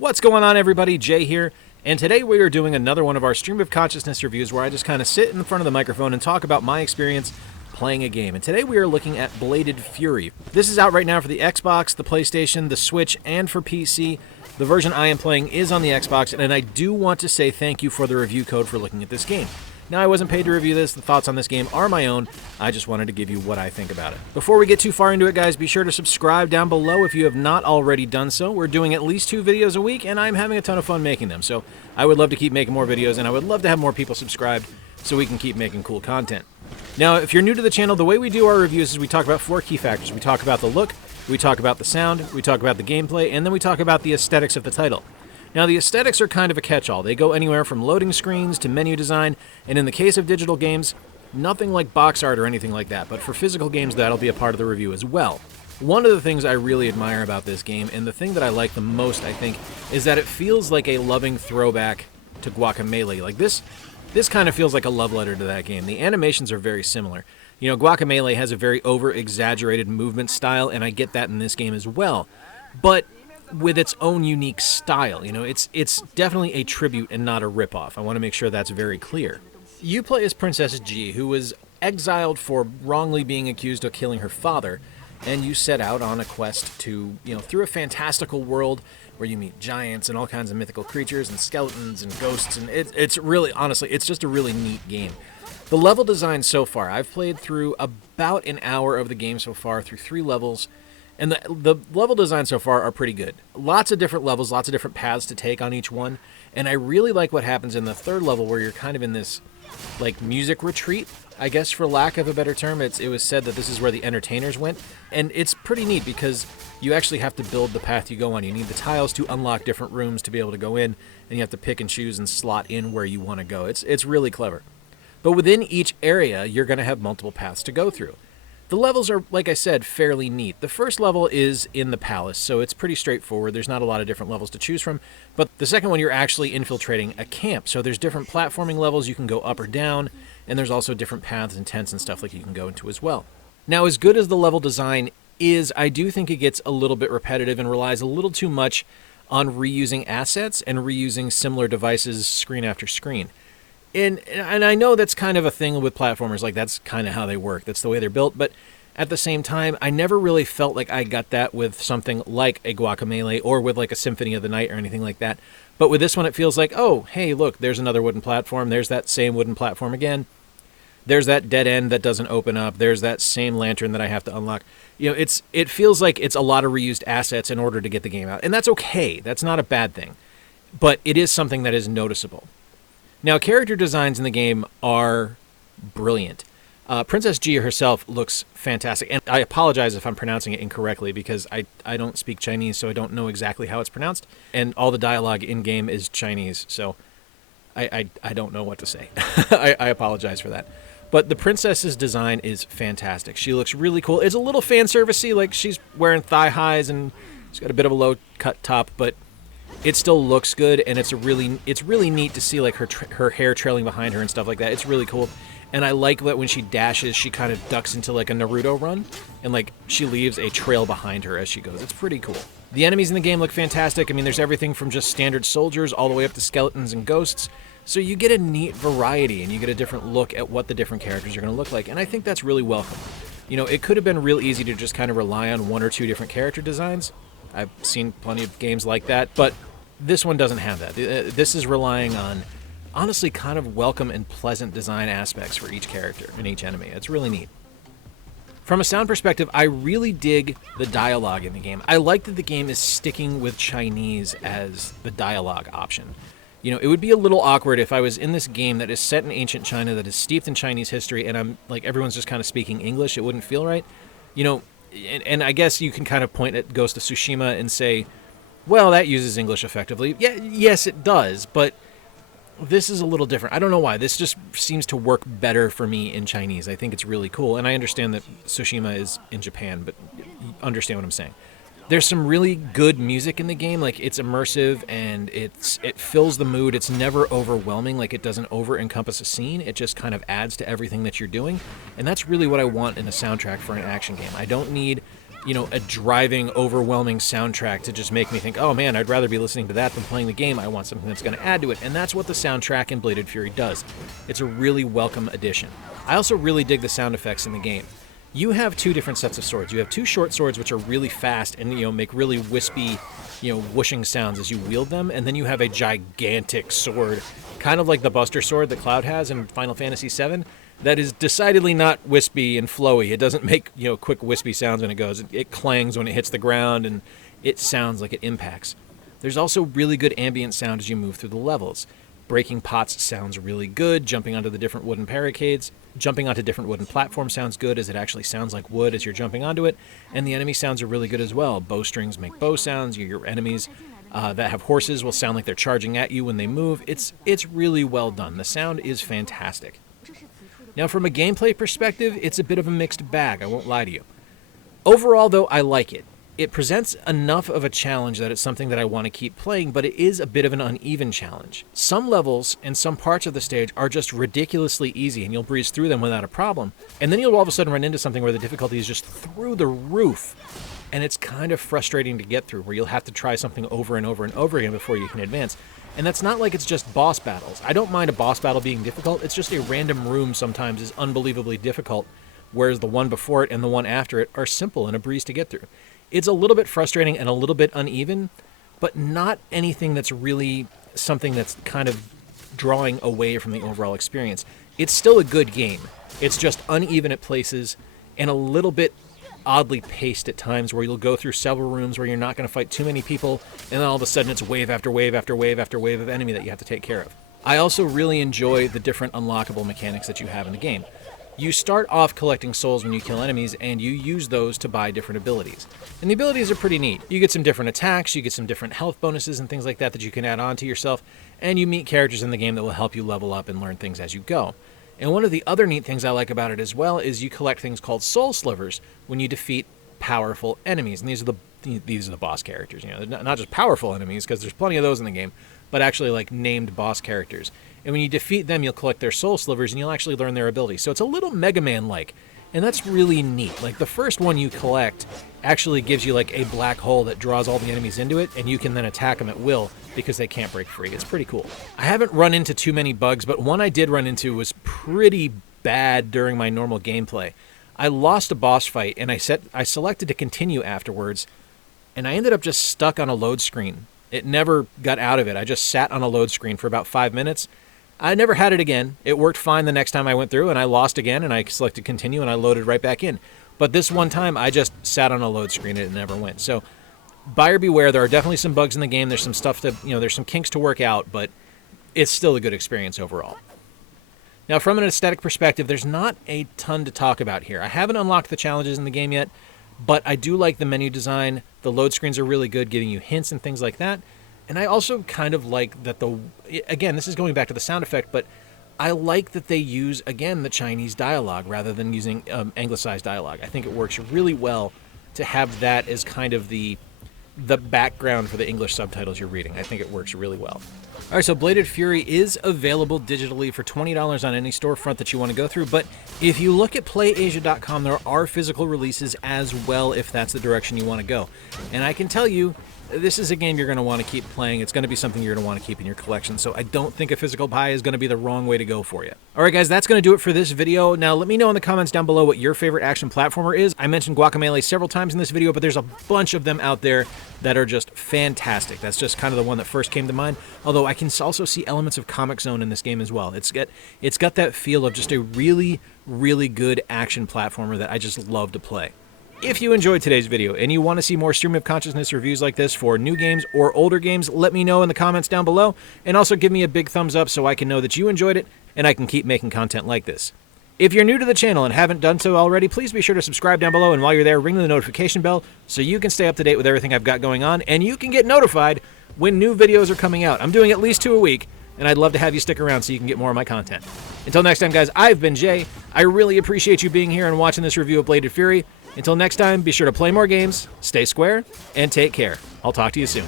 What's going on, everybody? Jay here, and today we are doing another one of our Stream of Consciousness reviews where I just kind of sit in front of the microphone and talk about my experience playing a game. And today we are looking at Bladed Fury. This is out right now for the Xbox, the PlayStation, the Switch, and for PC. The version I am playing is on the Xbox, and I do want to say thank you for the review code for looking at this game. Now, I wasn't paid to review this. The thoughts on this game are my own. I just wanted to give you what I think about it. Before we get too far into it, guys, be sure to subscribe down below if you have not already done so. We're doing at least 2 videos a week, and I'm having a ton of fun making them. So I would love to keep making more videos, and I would love to have more people subscribed so we can keep making cool content. Now, if you're new to the channel, the way we do our reviews is we talk about 4 key factors. We talk about the look, we talk about the sound, we talk about the gameplay, and then we talk about the aesthetics of the title. Now, the aesthetics are kind of a catch-all. They go anywhere from loading screens to menu design, and in the case of digital games, nothing like box art or anything like that, but for physical games, that'll be a part of the review as well. One of the things I really admire about this game, and the thing that I like the most, I think, is that it feels like a loving throwback to Guacamelee. Like, this kind of feels like a love letter to that game. The animations are very similar. You know, Guacamelee has a very over-exaggerated movement style, and I get that in this game as well. But with its own unique style, you know, it's definitely a tribute and not a ripoff. I want to make sure that's very clear. You play as Princess G, who was exiled for wrongly being accused of killing her father, and you set out on a quest to, you know, through a fantastical world where you meet giants and all kinds of mythical creatures and skeletons and ghosts, and it's really, honestly, it's just a really neat game. The level design so far, I've played through about an hour of the game so far, through 3 levels, and the level design so far are pretty good. Lots of different levels, lots of different paths to take on each one. And I really like what happens in the 3rd level where you're kind of in this, like, music retreat, I guess, for lack of a better term. It was said that this is where the entertainers went. And it's pretty neat because you actually have to build the path you go on. You need the tiles to unlock different rooms to be able to go in. And you have to pick and choose and slot in where you want to go. It's really clever. But within each area, you're going to have multiple paths to go through. The levels are, like I said, fairly neat. The first level is in the palace, so it's pretty straightforward. There's not a lot of different levels to choose from. But the second one, you're actually infiltrating a camp. So there's different platforming levels. You can go up or down, and there's also different paths and tents and stuff like you can go into as well. Now, as good as the level design is, I do think it gets a little bit repetitive and relies a little too much on reusing assets and reusing similar devices screen after screen. And I know that's kind of a thing with platformers, like that's kind of how they work. That's the way they're built. But at the same time, I never really felt like I got that with something like a Guacamelee or with like a Symphony of the Night or anything like that. But with this one, it feels like, oh, hey, look, there's another wooden platform. There's that same wooden platform again. There's that dead end that doesn't open up. There's that same lantern that I have to unlock. You know, it feels like it's a lot of reused assets in order to get the game out. And that's okay. That's not a bad thing. But it is something that is noticeable. Now, character designs in the game are brilliant. Princess G herself looks fantastic, and I apologize if I'm pronouncing it incorrectly because I don't speak Chinese, so I don't know exactly how it's pronounced, and all the dialogue in-game is Chinese, so I don't know what to say. I apologize for that. But the princess's design is fantastic. She looks really cool. It's a little fan servicey, like she's wearing thigh highs and she's got a bit of a low-cut top, but it still looks good, and it's really neat to see like her hair trailing behind her and stuff like that. It's really cool, and I like that when she dashes, she kind of ducks into like a Naruto run, and like she leaves a trail behind her as she goes. It's pretty cool. The enemies in the game look fantastic. I mean, there's everything from just standard soldiers all the way up to skeletons and ghosts, so you get a neat variety, and you get a different look at what the different characters are going to look like, and I think that's really welcome. You know, it could have been real easy to just kind of rely on 1 or 2 different character designs. I've seen plenty of games like that, but this one doesn't have that. This is relying on, honestly, kind of welcome and pleasant design aspects for each character and each enemy. It's really neat. From a sound perspective, I really dig the dialogue in the game. I like that the game is sticking with Chinese as the dialogue option. You know, it would be a little awkward if I was in this game that is set in ancient China, that is steeped in Chinese history, and I'm like, everyone's just kind of speaking English. It wouldn't feel right. You know, and I guess you can kind of point at Ghost of Tsushima and say, well, that uses English effectively. Yeah, yes, it does, but this is a little different. I don't know why. This just seems to work better for me in Chinese. I think it's really cool, and I understand that Tsushima is in Japan, but you understand what I'm saying. There's some really good music in the game. Like, it's immersive, and it fills the mood. It's never overwhelming. Like, it doesn't over-encompass a scene. It just kind of adds to everything that you're doing, and that's really what I want in a soundtrack for an action game. I don't need a driving, overwhelming soundtrack to just make me think, oh man, I'd rather be listening to that than playing the game. I want something that's going to add to it. And that's what the soundtrack in Bladed Fury does. It's a really welcome addition. I also really dig the sound effects in the game. You have two different sets of swords. You have two short swords, which are really fast and, make really wispy, whooshing sounds as you wield them. And then you have a gigantic sword, kind of like the Buster Sword that Cloud has in Final Fantasy VII, that is decidedly not wispy and flowy. It doesn't make, quick wispy sounds when it goes. It clangs when it hits the ground, and it sounds like it impacts. There's also really good ambient sound as you move through the levels. Breaking pots sounds really good. Jumping onto the different wooden barricades. Jumping onto different wooden platforms sounds good, as it actually sounds like wood as you're jumping onto it. And the enemy sounds are really good as well. Bowstrings make bow sounds. Your enemies that have horses will sound like they're charging at you when they move. It's really well done. The sound is fantastic. Now, from a gameplay perspective, it's a bit of a mixed bag, I won't lie to you. Overall, though, I like it. It presents enough of a challenge that it's something that I want to keep playing, but it is a bit of an uneven challenge. Some levels and some parts of the stage are just ridiculously easy, and you'll breeze through them without a problem. And then you'll all of a sudden run into something where the difficulty is just through the roof. And it's kind of frustrating to get through, where you'll have to try something over and over and over again before you can advance. And that's not like it's just boss battles. I don't mind a boss battle being difficult. It's just a random room sometimes is unbelievably difficult, whereas the one before it and the one after it are simple and a breeze to get through. It's a little bit frustrating and a little bit uneven, but not anything that's really something that's kind of drawing away from the overall experience. It's still a good game. It's just uneven at places and a little bit oddly paced at times, where you'll go through several rooms where you're not going to fight too many people, and then all of a sudden it's wave after wave after wave after wave of enemy that you have to take care of. I also really enjoy the different unlockable mechanics that you have in the game. You start off collecting souls when you kill enemies, and you use those to buy different abilities. And the abilities are pretty neat. You get some different attacks, you get some different health bonuses and things like that you can add on to yourself, and you meet characters in the game that will help you level up and learn things as you go. And one of the other neat things I like about it as well is you collect things called soul slivers when you defeat powerful enemies. And these are the boss characters. They're not just powerful enemies, because there's plenty of those in the game, but actually like named boss characters. And when you defeat them, you'll collect their soul slivers, and you'll actually learn their abilities. So it's a little Mega Man-like, and that's really neat. Like, the first one you collect actually gives you like a black hole that draws all the enemies into it, and you can then attack them at will because they can't break free. It's pretty cool. I haven't run into too many bugs, but one I did run into was pretty bad during my normal gameplay. I lost a boss fight, and I selected to continue afterwards, and I ended up just stuck on a load screen. It never got out of it. I just sat on a load screen for about 5 minutes. I never had it again. It worked fine the next time I went through, and I lost again, and I selected continue, and I loaded right back in. But this one time, I just sat on a load screen, and it never went. So, buyer beware. There are definitely some bugs in the game. There's some stuff to, there's some kinks to work out, but it's still a good experience overall. Now, from an aesthetic perspective, there's not a ton to talk about here. I haven't unlocked the challenges in the game yet, but I do like the menu design. The load screens are really good, giving you hints and things like that. And I also kind of like that again, this is going back to the sound effect, but I like that they use, again, the Chinese dialogue rather than using anglicized dialogue. I think it works really well to have that as kind of the background for the English subtitles you're reading. I think it works really well. All right, so Bladed Fury is available digitally for $20 on any storefront that you want to go through, but if you look at PlayAsia.com, there are physical releases as well if that's the direction you want to go. And I can tell you, this is a game you're going to want to keep playing. It's going to be something you're going to want to keep in your collection, so I don't think a physical buy is going to be the wrong way to go for you. All right, guys, that's going to do it for this video. Now, let me know in the comments down below what your favorite action platformer is. I mentioned Guacamelee several times in this video, but there's a bunch of them out there that are just fantastic. That's just kind of the one that first came to mind, although I can also see elements of Comic Zone in this game as well. It's got that feel of just a really, really good action platformer that I just love to play. If you enjoyed today's video and you want to see more Stream of Consciousness reviews like this for new games or older games, let me know in the comments down below, and also give me a big thumbs up so I can know that you enjoyed it and I can keep making content like this. If you're new to the channel and haven't done so already, please be sure to subscribe down below, and while you're there, ring the notification bell so you can stay up to date with everything I've got going on, and you can get notified when new videos are coming out. I'm doing at least 2 a week, and I'd love to have you stick around so you can get more of my content. Until next time, guys, I've been Jay. I really appreciate you being here and watching this review of Bladed Fury. Until next time, be sure to play more games, stay square, and take care. I'll talk to you soon.